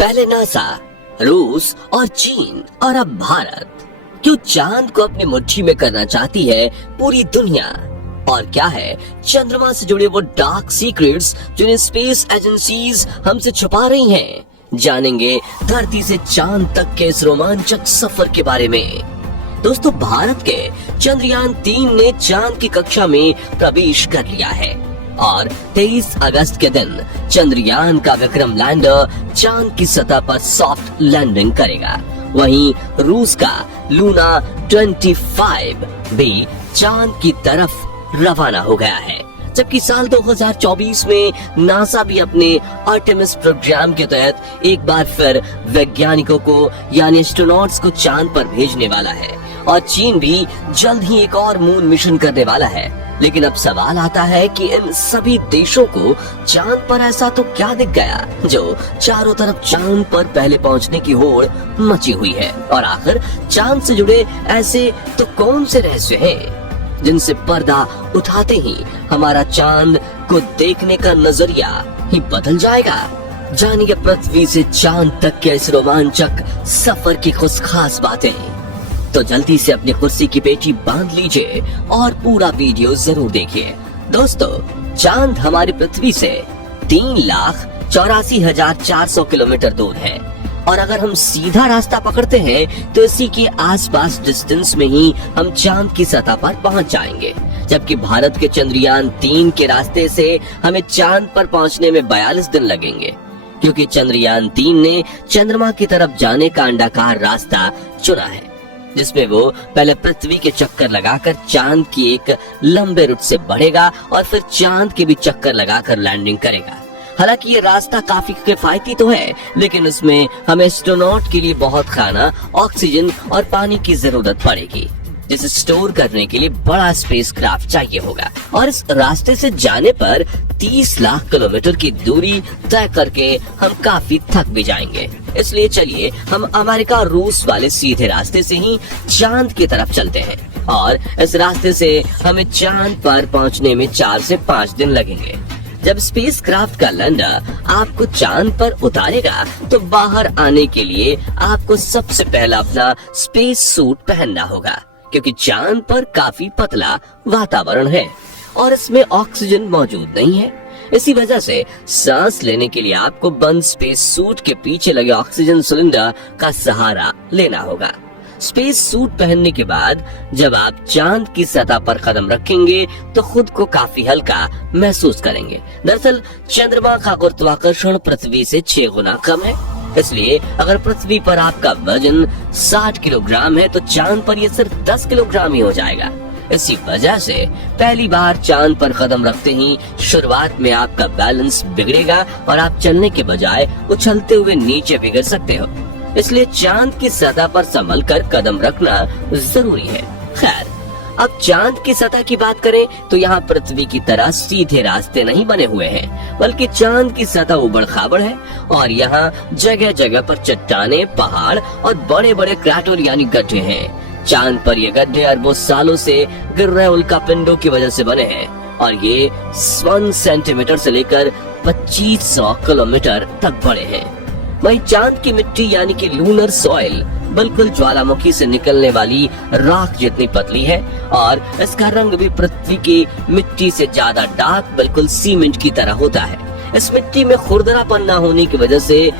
पहले नासा, रूस और चीन और अब भारत। क्यों चांद को अपनी मुट्ठी में करना चाहती है पूरी दुनिया? और क्या है चंद्रमा से जुड़े वो डार्क सीक्रेट्स जिन्हें स्पेस एजेंसीज हमसे छुपा रही हैं? जानेंगे धरती से चांद तक के इस रोमांचक सफर के बारे में। दोस्तों, भारत के चंद्रयान 3 ने चांद की कक्षा में प्रवेश कर लिया है और 23 अगस्त के दिन चंद्रयान का विक्रम लैंडर चांद की सतह पर सॉफ्ट लैंडिंग करेगा। वहीं रूस का लूना 25 भी चांद की तरफ रवाना हो गया है, जबकि साल 2024 में नासा भी अपने आर्टेमिस प्रोग्राम के तहत एक बार फिर वैज्ञानिकों को यानी एस्ट्रोनॉट्स को चांद पर भेजने वाला है और चीन भी जल्द ही एक और मून मिशन करने वाला है। लेकिन अब सवाल आता है कि इन सभी देशों को चांद पर ऐसा तो क्या दिख गया जो चारों तरफ चांद पर पहले पहुंचने की होड़ मची हुई है? और आखिर चांद से जुड़े ऐसे तो कौन से रहस्य हैं जिनसे पर्दा उठाते ही हमारा चांद को देखने का नजरिया ही बदल जाएगा? जानिए पृथ्वी से चांद तक के इस रोमांचक सफर की कुछ खास बातें। तो जल्दी से अपनी कुर्सी की पेटी बांध लीजिए और पूरा वीडियो जरूर देखिए। दोस्तों, चांद हमारी पृथ्वी से 3,84,400 किलोमीटर दूर है और अगर हम सीधा रास्ता पकड़ते हैं तो इसी के आसपास डिस्टेंस में ही हम चांद की सतह पर पहुंच जाएंगे। जबकि भारत के चंद्रयान 3 के रास्ते से हमें चांद पर पहुंचने में 42 दिन लगेंगे, क्योंकि चंद्रयान 3 ने चंद्रमा की तरफ जाने का अंडाकार रास्ता चुना है, जिसमें वो पहले पृथ्वी के चक्कर लगाकर चांद की एक लंबे रूट से बढ़ेगा और फिर चांद के भी चक्कर लगाकर लैंडिंग करेगा। हालांकि ये रास्ता काफी किफायती तो है, लेकिन उसमें हमें एस्ट्रोनॉट के लिए बहुत खाना, ऑक्सीजन और पानी की जरूरत पड़ेगी, जिसे स्टोर करने के लिए बड़ा स्पेसक्राफ्ट चाहिए होगा। और इस रास्ते से जाने पर 30 लाख किलोमीटर की दूरी तय करके हम काफी थक भी जाएंगे। इसलिए चलिए हम अमेरिका रूस वाले सीधे रास्ते से ही चांद की तरफ चलते हैं और इस रास्ते से हमें चांद पर पहुंचने में 4 से 5 दिन लगेंगे। जब स्पेसक्राफ्ट का लैंडर आपको चांद पर उतारेगा तो बाहर आने के लिए आपको सबसे पहला अपना स्पेस सूट पहनना होगा, क्योंकि चांद पर काफी पतला वातावरण है और इसमें ऑक्सीजन मौजूद नहीं है। इसी वजह से सांस लेने के लिए आपको बंद स्पेस सूट के पीछे लगे ऑक्सीजन सिलेंडर का सहारा लेना होगा। स्पेस सूट पहनने के बाद जब आप चांद की सतह पर कदम रखेंगे तो खुद को काफी हल्का महसूस करेंगे। दरअसल चंद्रमा का गुरुत्वाकर्षण पृथ्वी से 6 गुना कम है, इसलिए अगर पृथ्वी पर आपका वजन 60 किलोग्राम है तो चांद पर यह सिर्फ 10 किलोग्राम ही हो जाएगा। इसी वजह से पहली बार चांद पर कदम रखते ही शुरुआत में आपका बैलेंस बिगड़ेगा और आप चलने के बजाय उछलते हुए नीचे भी गिर सकते हो। इसलिए चांद की सतह पर संभल कर कदम रखना जरूरी है। खैर, अब चांद की सतह की बात करें तो यहाँ पृथ्वी की तरह सीधे रास्ते नहीं बने हुए हैं, बल्कि चांद की सतह उबड़ खाबड़ है और यहाँ जगह जगह पर चट्टाने, पहाड़ और बड़े बड़े क्रैटर यानी गड्ढे हैं। चांद पर ये गड्ढे अरबों सालों से गिर रहे उल्कापिंडों की वजह से बने हैं और ये 1 सेंटीमीटर से लेकर 2500 किलोमीटर तक बड़े हैं। वहीं चांद की मिट्टी यानी कि लूनर सॉइल बिल्कुल ज्वालामुखी से निकलने वाली राख जितनी पतली है और इसका रंग भी पृथ्वी की मिट्टी से ज्यादा डार्क, बिल्कुल सीमेंट की तरह होता है। इस मिट्टी में खुरदरापन न होने की वजह से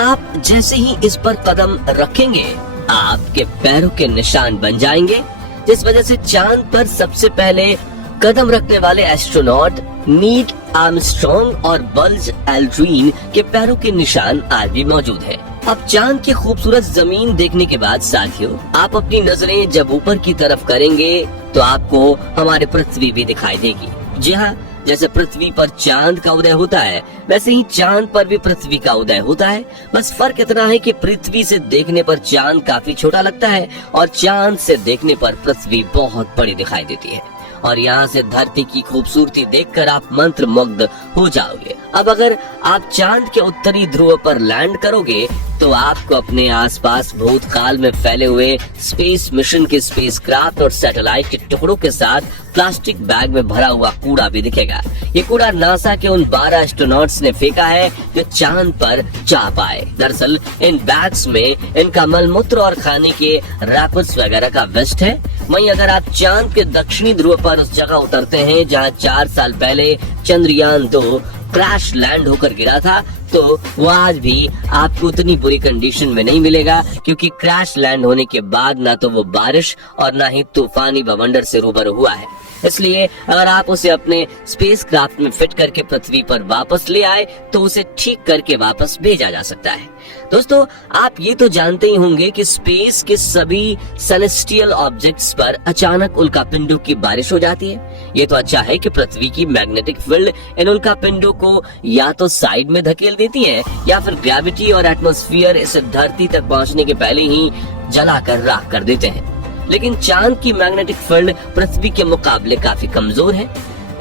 आप जैसे ही इस पर कदम रखेंगे आपके पैरों के निशान बन जाएंगे, जिस वजह से चांद पर सबसे पहले कदम रखने वाले एस्ट्रोनॉट नील आर्मस्ट्रॉन्ग और बल्ज एल्ड्रिन के पैरों के निशान आज भी मौजूद है। अब चांद की खूबसूरत जमीन देखने के बाद साथियों, आप अपनी नजरें जब ऊपर की तरफ करेंगे तो आपको हमारे पृथ्वी भी दिखाई देगी। जी हाँ, जैसे पृथ्वी पर चांद का उदय होता है वैसे ही चांद पर भी पृथ्वी का उदय होता है। बस फर्क इतना है कि पृथ्वी से देखने पर चांद काफी छोटा लगता है और चांद से देखने पर पृथ्वी बहुत बड़ी दिखाई देती है। और यहाँ से धरती की खूबसूरती देखकर आप मंत्रमुग्ध हो जाओगे। अब अगर आप चांद के उत्तरी ध्रुव पर लैंड करोगे तो आपको अपने आसपास भूतकाल में फैले हुए स्पेस मिशन के स्पेसक्राफ्ट और सैटेलाइट के टुकड़ों के साथ प्लास्टिक बैग में भरा हुआ कूड़ा भी दिखेगा। ये कूड़ा नासा के उन 12 एस्ट्रोनॉट्स ने फेंका है जो चांद पर जा पाए। दरअसल इन बैग्स में इनका मलमूत्र और खाने के रैपर्स वगैरह का वेस्ट है। वहीं अगर आप चांद के दक्षिणी ध्रुव पर उस जगह उतरते हैं जहां 4 साल पहले चंद्रयान 2 क्रैश लैंड होकर गिरा था, तो वो आज भी आपको उतनी बुरी कंडीशन में नहीं मिलेगा, क्योंकि क्रैश लैंड होने के बाद ना तो वो बारिश और ना ही तूफानी बवंडर से रूबरू हुआ है। इसलिए अगर आप उसे अपने स्पेसक्राफ्ट में फिट करके पृथ्वी पर वापस ले आए तो उसे ठीक करके वापस भेजा जा सकता है। दोस्तों, आप ये तो जानते ही होंगे कि स्पेस के सभी सेलेस्टियल ऑब्जेक्ट्स पर अचानक उल्कापिंडों की बारिश हो जाती है। ये तो अच्छा है कि पृथ्वी की मैग्नेटिक फील्ड इन उल्कापिंडों को या तो साइड में धकेल देती है या फिर ग्रेविटी और एटमॉस्फेयर इसे धरती तक पहुंचने के पहले ही जलाकर राख कर देते हैं। लेकिन चांद की मैग्नेटिक फील्ड पृथ्वी के मुकाबले काफी कमजोर है।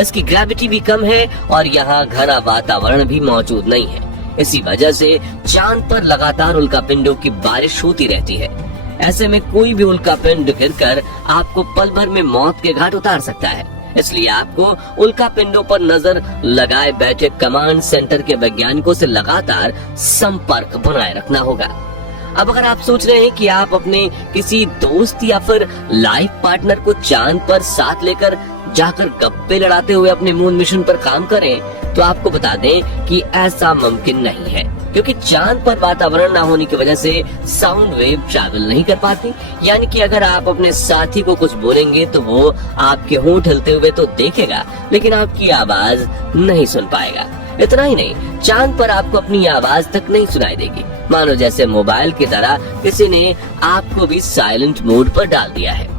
इसकी ग्रेविटी भी कम है और यहाँ घना वातावरण भी मौजूद नहीं है। इसी वजह से चांद पर लगातार उल्कापिंडों की बारिश होती रहती है। ऐसे में कोई भी उल्कापिंड गिरकर आपको पल भर में मौत के घाट उतार सकता है। इसलिए आपको उल्कापिंडों पर नजर लगाए बैठे कमांड सेंटर के वैज्ञानिकों से लगातार संपर्क बनाए रखना होगा। अब अगर आप सोच रहे हैं कि आप अपने किसी दोस्त या फिर लाइफ पार्टनर को चांद पर साथ लेकर जाकर गप्पे लड़ाते हुए अपने मून मिशन पर काम करें, तो आपको बता दें कि ऐसा मुमकिन नहीं है, क्योंकि चांद पर वातावरण न होने की वजह से साउंड वेव ट्रैवल नहीं कर पाती। यानी कि अगर आप अपने साथी को कुछ बोलेंगे तो वो आपके होंठ हिलते हुए तो देखेगा, लेकिन आपकी आवाज नहीं सुन पाएगा। इतना ही नहीं, चांद पर आपको अपनी आवाज तक नहीं सुनाई देगी, मानो जैसे मोबाइल की तरह किसी ने आपको भी साइलेंट मोड पर डाल दिया है।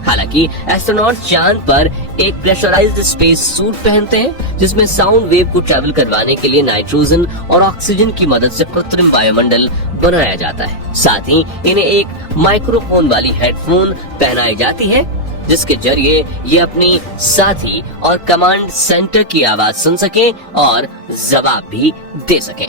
हालांकि एस्ट्रोनॉट चांद पर एक प्रेशराइज्ड स्पेस सूट पहनते हैं, जिसमें साउंड वेव को ट्रैवल करवाने के लिए नाइट्रोजन और ऑक्सीजन की मदद से कृत्रिम वायुमंडल बनाया जाता है। साथ ही इन्हें एक माइक्रोफोन वाली हेडफोन पहनाई जाती है, जिसके जरिए ये अपनी साथी और कमांड सेंटर की आवाज सुन सकें और जवाब भी दे सकें।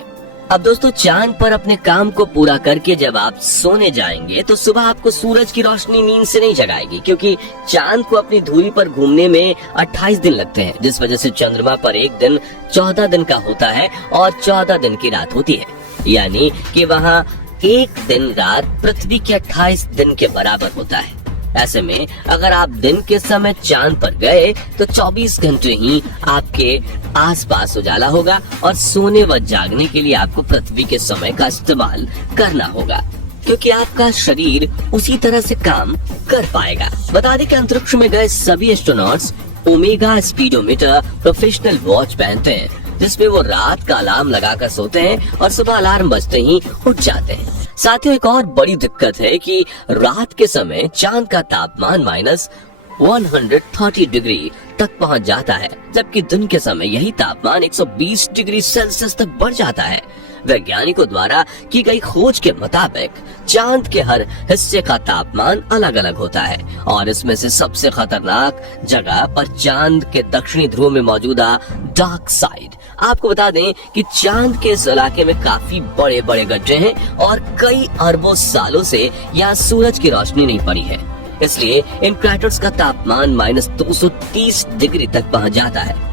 अब दोस्तों, चांद पर अपने काम को पूरा करके जब आप सोने जाएंगे तो सुबह आपको सूरज की रोशनी नींद से नहीं जगाएगी, क्योंकि चांद को अपनी धुरी पर घूमने में 28 दिन लगते हैं, जिस वजह से चंद्रमा पर एक दिन 14 दिन का होता है और 14 दिन की रात होती है। यानी कि वहाँ एक दिन रात पृथ्वी के 28 दिन के बराबर होता है। ऐसे में अगर आप दिन के समय चांद पर गए तो 24 घंटे ही आपके आसपास उजाला होगा और सोने व जागने के लिए आपको पृथ्वी के समय का इस्तेमाल करना होगा, क्योंकि आपका शरीर उसी तरह से काम कर पाएगा। बता दें कि अंतरिक्ष में गए सभी astronauts omega speedometer professional watch पहनते हैं, जिसमें वो रात का अलार्म लगाकर सोते हैं और सुबह अलार्म बजते ही उठ जाते हैं। साथियों, एक और बड़ी दिक्कत है कि रात के समय चांद का तापमान -130 डिग्री तक पहुंच जाता है, जबकि दिन के समय यही तापमान 120 डिग्री सेल्सियस तक बढ़ जाता है। वैज्ञानिकों द्वारा की गई खोज के मुताबिक चांद के हर हिस्से का तापमान अलग अलग होता है और इसमें से सबसे खतरनाक जगह पर चांद के दक्षिणी ध्रुव में मौजूदा डार्क साइड। आपको बता दें कि चांद के इस इलाके में काफी बड़े बड़े गड्ढे हैं और कई अरबों सालों से यहाँ सूरज की रोशनी नहीं पड़ी है। इसलिए इन क्रैटर्स का तापमान -230 डिग्री तक पहुंच जाता है।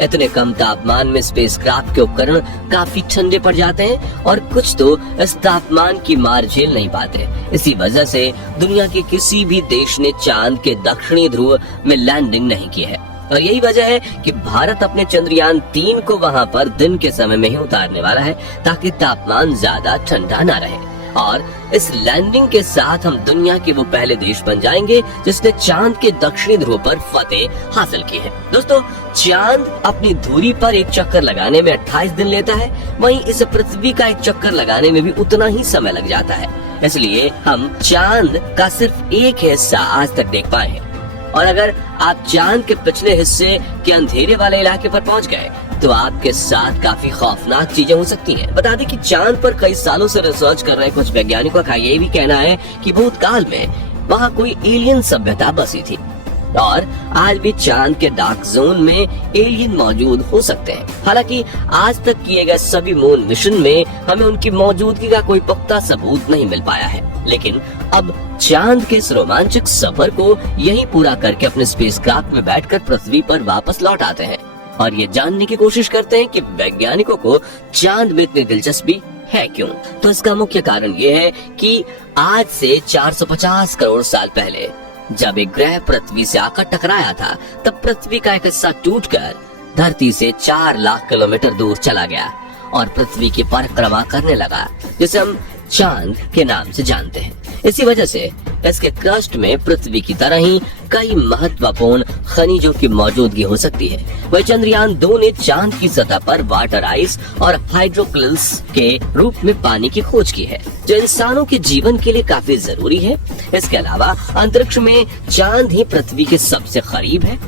इतने कम तापमान में स्पेसक्राफ्ट के उपकरण काफी ठंडे पड़ जाते हैं और कुछ तो इस तापमान की मार झेल नहीं पाते। इसी वजह से दुनिया के किसी भी देश ने चांद के दक्षिणी ध्रुव में लैंडिंग नहीं की है और यही वजह है कि भारत अपने चंद्रयान 3 को वहां पर दिन के समय में ही उतारने वाला है, ताकि तापमान ज्यादा ठंडा न रहे। और इस लैंडिंग के साथ हम दुनिया के वो पहले देश बन जाएंगे जिसने चांद के दक्षिणी ध्रुव पर फतेह हासिल की है। दोस्तों, चांद अपनी धुरी पर एक चक्कर लगाने में 28 दिन लेता है, वहीं इसे पृथ्वी का एक चक्कर लगाने में भी उतना ही समय लग जाता है। इसलिए हम चांद का सिर्फ एक हिस्सा आज तक देख पाए हैं और अगर आप चांद के पिछले हिस्से के अंधेरे वाले इलाके पर पहुंच गए तो आपके साथ काफी खौफनाक चीजें हो सकती हैं। बता दें कि चांद पर कई सालों से रिसर्च कर रहे कुछ वैज्ञानिकों का ये भी कहना है कि भूतकाल में वहाँ कोई एलियन सभ्यता बसी थी। और आज भी चांद के डार्क जोन में एलियन मौजूद हो सकते हैं। हालांकि आज तक किए गए सभी मून मिशन में हमें उनकी मौजूदगी का कोई पुख्ता सबूत नहीं मिल पाया है, लेकिन अब चांद के इस रोमांचक सफर को यहीं पूरा करके अपने स्पेसक्राफ्ट में बैठकर पृथ्वी पर वापस लौट आते हैं और ये जानने की कोशिश करते हैं कि वैज्ञानिकों को चांद में इतनी दिलचस्पी है क्यों। तो इसका मुख्य कारण ये है कि आज से 450 करोड़ साल पहले जब एक ग्रह पृथ्वी से आकर टकराया था, तब पृथ्वी का एक हिस्सा टूटकर धरती से 4 लाख किलोमीटर दूर चला गया और पृथ्वी की परिक्रमा करने लगा, जिसे हम चांद के नाम से जानते हैं। इसी वजह से इसके क्रस्ट में पृथ्वी की तरह ही कई महत्वपूर्ण खनिजों की मौजूदगी हो सकती है। वह चंद्रयान 2 ने चांद की सतह पर वाटर आइस और हाइड्रोक्लिल्स के रूप में पानी की खोज की है, जो इंसानों के जीवन के लिए काफी जरूरी है। इसके अलावा अंतरिक्ष में चांद ही पृथ्वी के सबसे करीब है,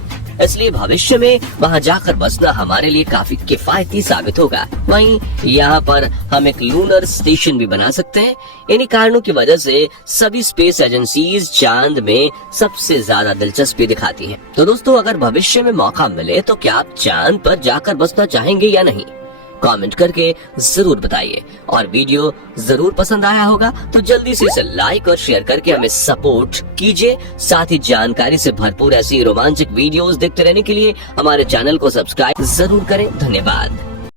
इसलिए भविष्य में वहां जाकर बसना हमारे लिए काफी किफायती साबित होगा। वहीं यहाँ पर हम एक लूनर स्टेशन भी बना सकते हैं। इन्हीं कारणों की वजह से सभी स्पेस एजेंसीज चांद में सबसे ज्यादा दिलचस्पी दिखाती हैं। तो दोस्तों, अगर भविष्य में मौका मिले तो क्या आप चांद पर जाकर बसना चाहेंगे या नहीं? कमेंट करके जरूर बताइए। और वीडियो जरूर पसंद आया होगा तो जल्दी से इसे लाइक और शेयर करके हमें सपोर्ट कीजिए। साथ ही जानकारी से भरपूर ऐसी रोमांचक वीडियोस देखते रहने के लिए हमारे चैनल को सब्सक्राइब जरूर करें। धन्यवाद।